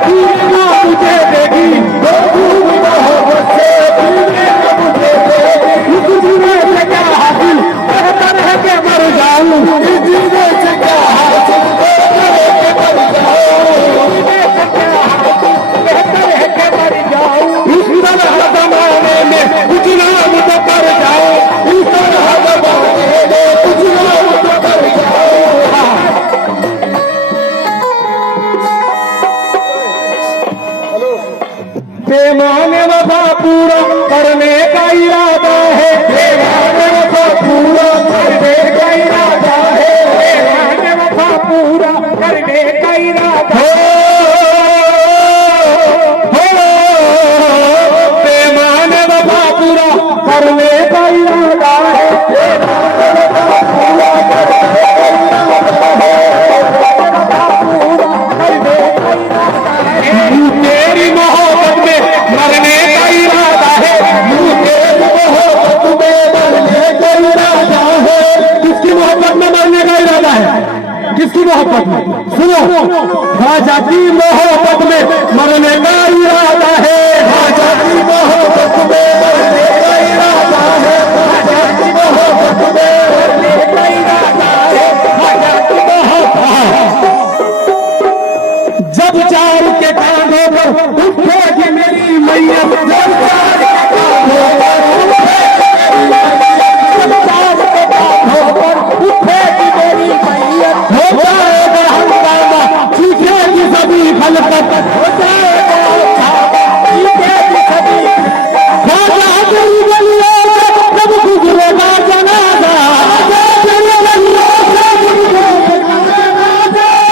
पीने ना मुझे देगी वो खूब मोहब्बत से, पीने ना मुझे देगी इस जीने से क्या हासिल, बेहतर है कि मर जाऊं इस जीने से क्या हासिल, बेहतर है कि मर जाऊं जीने से क्या हासिल, बेहतर है कि मर जाऊं इस तरह जमाने में कुछ नाम तो कर जाओ, इस तरह जमाने में कुछ नाम तो कर जाओ। पैमाने वफा पूरा करने का इरादा है, पैमाने वफा पूरा करने का इरादा है, पैमाने वफा पूरा करने का इरादा पैमाने वफा पूरा करने का इरादा है, पैमाने वफा पूरा करने का इरादा है, तेरी मोहब्बत में मरने का इरादा है, तेरी मोहब्बत में मरने का इरादा है। किसकी मोहब्बत में मरने का इरादा है, किसकी मोहब्बत में, सुनो, राजा की मोहब्बत में मरने का इरादा है, राजा की मोहब्बत में मरने का इरादा है, राजा की मोहब्बत में मरने का इरादा है, राजा की मोहब्बत। जब चार के कांधों पर उठेगी मेरी मैया, जब चार के कांधों पर उठेगी मेरी मैया, हो जाएगा हंगामा, सीखेगी सभी खलकत,